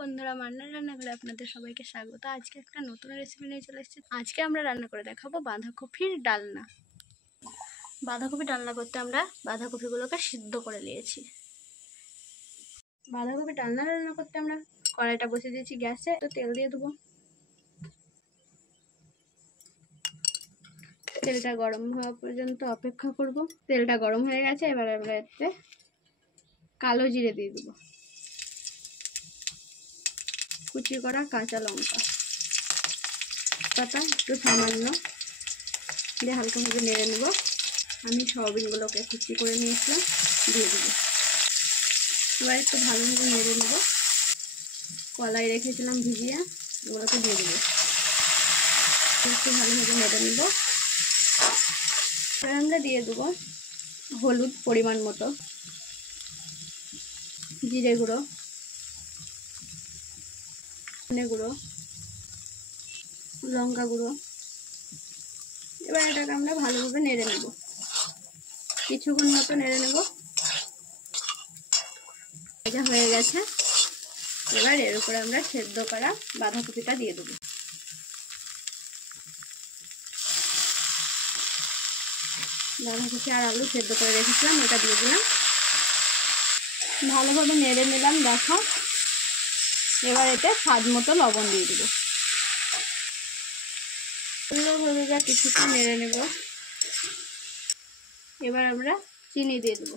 বন্ধুরা, মান্নার রান্নাঘরে আপনাদের সবাইকে স্বাগত। আজকে একটা নতুন রেসিপি নিয়ে চলে এসেছি। আজকে আমরা রান্না করে দেখাবো বাঁধাকপির ডালনা। বাঁধাকপি ডালনা করতে আমরা বাঁধাকপিগুলোকে সিদ্ধ করে নিয়েছি। বাঁধাকপি ডালনা রান্না করতে আমরা কড়াইটা বসিয়ে দিয়েছি গ্যাসে, তো তেল দিয়ে দেবো। তেলটা গরম হওয়া পর্যন্ত অপেক্ষা করব। তেলটা গরম হয়ে গেছে, এবার আমরা এতে কালো জিরে দিয়ে দেবো, কুচি করা কাঁচা লঙ্কা পাতা একটু সামান্য দিয়ে হালকাভাবে নেড়ে নেব। আমি সয়াবিনগুলোকে কুচি করে নিয়েছিলাম, দিয়ে দেবো। এবার একটু ভালোভাবে নেড়ে নেব। কলাই রেখেছিলাম ভিজিয়ে, এগুলোকে দিয়ে দেবো। একটু ভালোভাবে নেড়ে নেব। এবার আমরা দিয়ে দেবো হলুদ পরিমাণ মতো, জিরে গুঁড়ো, ধনে গুঁড়ো, লঙ্কা গুঁড়ো। এবার এটাকে আমরা ভালোভাবে নেড়ে নেব, কিছুক্ষণ মতো নেড়ে নেব। এটা হয়ে গেছে। এবার এর উপরে আমরা সেদ্ধ করা বাঁধাকপিটা দিয়ে দেবো। বাঁধাকপি আর আলু সেদ্ধ করে রেখেছিলাম, এটা দিয়ে দিলাম। ভালোভাবে নেড়ে নিলাম। দেখো, এবার এতে স্বাদ মতো লবণ দিয়ে দেবো। সুন্দরভাবে যা কিছুক্ষণ নেড়ে নেব। এবার আমরা চিনি দিয়ে দেবো।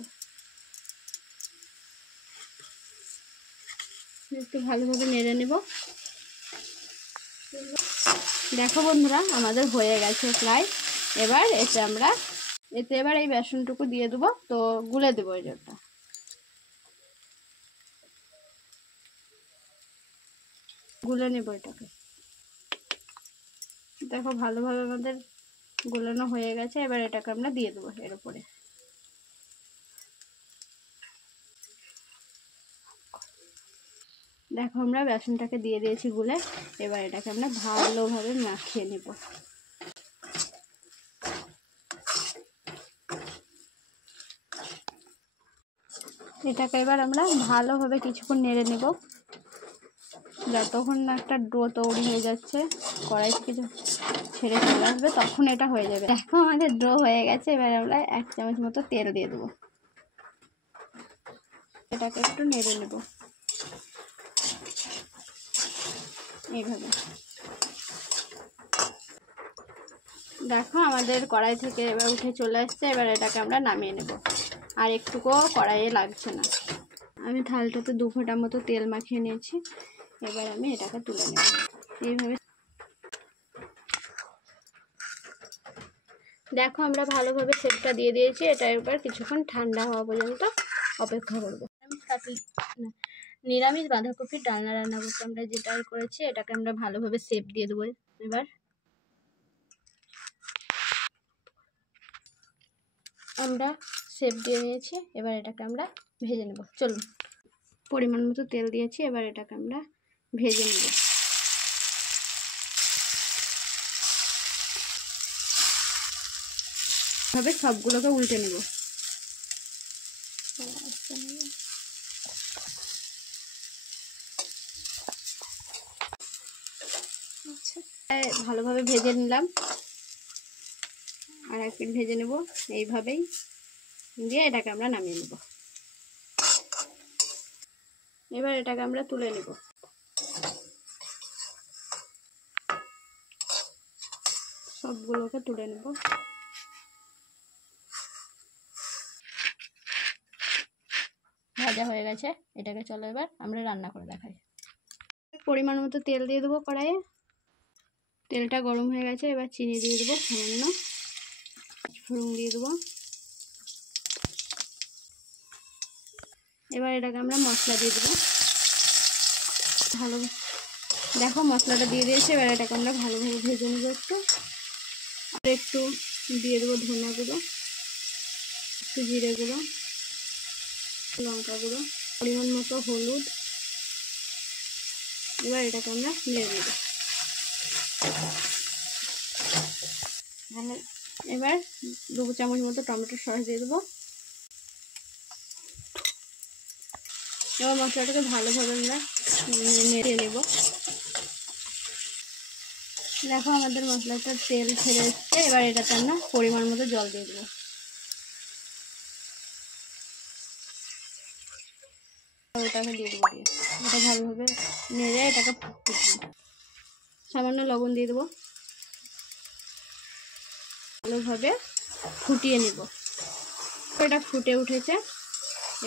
একটু ভালোভাবে নেড়ে নেব। দেখো বন্ধুরা, আমাদের হয়ে গেছে প্রায়। এবার এবার এই বেসনটুকু দিয়ে দেবো, তো গুলে দেবো। এটা গুলে নেব এটাকে। দেখো, ভালোভাবে আমাদের গুলানো হয়ে গেছে। এবার এটাকে আমরা দিয়ে দেবো এর উপরে। দেখো, আমরা বেসনটাকে দিয়ে দিয়েছি গুলে। এবার এটাকে আমরা ভালোভাবে মাখিয়ে নেব। এটাকে এবার আমরা ভালোভাবে কিছুক্ষণ নেড়ে নেব, যতক্ষণ না একটা ডো তৈরি হয়ে যাচ্ছে, কড়াই থেকে ছেড়ে চলে আসবে, তখন এটা হয়ে যাবে। দেখো, আমাদের ডো হয়ে গেছে। এবার আমরা 1 চামচ মতো তেল দিয়ে দেবো। এটাকে একটু নেড়ে নেব এইভাবে। দেখো, আমাদের কড়াই থেকে এবার উঠে চলে আসছে। এবার এটাকে আমরা নামিয়ে নেব। আর একটুকুও কড়াইয়ে লাগছে না। আমি থালটাতে 2 ফোঁটা মতো তেল মাখিয়ে নিয়েছি। এবার আমি এটাকে তুলে নেব এইভাবে। দেখো, আমরা ভালোভাবে সেটটা দিয়ে দিয়েছি। এটা এবার কিছুক্ষণ ঠান্ডা হওয়া পর্যন্ত অপেক্ষা করব। নিরামিষ বাঁধাকপির ডালনা রান্না করতে আমরা যেটাই করেছি, এটাকে আমরা ভালোভাবে শেপ দিয়ে দেবো। এবার আমরা শেপ দিয়ে নিয়েছি। এবার এটাকে আমরা ভেজে নেব। চলুন, পরিমাণ মতো তেল দিয়েছি। এবার এটাকে আমরা ভেজে নেব। এভাবে সবগুলোকে উল্টে নেব। ভালোভাবে ভেজে নিলাম। আর এক পিঠ ভেজে নেব এইভাবেই দিয়ে এটাকে আমরা নামিয়ে নেব। এবার এটাকে আমরা তুলে নেব। সবগুলোকে তুলে নেব। ভাজা হয়ে গেছে। এটাকে চলো এবার আমরা রান্না করে দেখাই। পরিমাণ মতো তেল দিয়ে দেবো কড়াইয়ে। তেলটা গরম হয়ে গেছে। এবার চিনি দিয়ে দেবো সামান্য, ফোড়ন দিয়ে দেবো। এবার এটাকে আমরা মশলা দিয়ে দেবো। দেখো, মশলাটা দিয়ে দিয়েছে। এবার এটাকে আমরা ভালোভাবে ভেজে নেবো একটু দিয়ে দেবো ধনে গুঁড়ো, একটু জিরে গুঁড়ো, লঙ্কা গুঁড়ো, পরিমাণ মতো হলুদ। এবার এটাকে আমরা নেড়ে নেব। এবার 2 চামচ মতো টমেটো সস দিয়ে দেবো। এবার মশলাটাকে ভালোভাবে আমরা নেড়ে নেব। দেখো আমাদের মশলাটা তেল ছেড়ে এসছে। এবার এটাতে আমরা পরিমাণ মতো জল দিয়ে দেবো। ওটাকে দিয়ে দেবো, এটা ভালোভাবে নেড়ে এটাকে ফুটতে দেবো। সামান্য লবণ দিয়ে দেবো, ভালোভাবে ফুটিয়ে নেব। এটা ফুটে উঠেছে।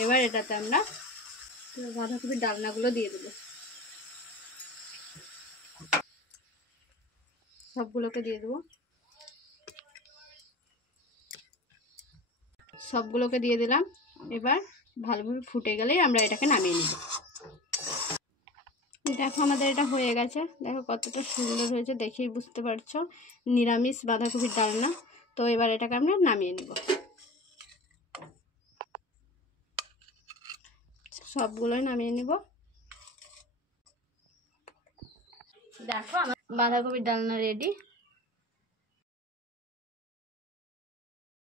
এবার এটাতে আমরা বাঁধাকপির ডালনাগুলো দিয়ে দেবো। সবগুলোকে দিয়ে দেবো, সবগুলোকে দিয়ে দিলাম। এবার ভালোভাবে ফুটে গেলেই আমরা এটাকে নামিয়ে নেব। দেখো আমাদের এটা হয়ে গেছে। দেখো কতটা সুন্দর হয়েছে, দেখেই বুঝতে পারছো নিরামিষ বাঁধাকপির ডালনা। তো এবার এটাকে আমরা নামিয়ে নেব। সবগুলোই নামিয়ে নিব। দেখো আমার বাঁধাকপির ডালনা রেডি।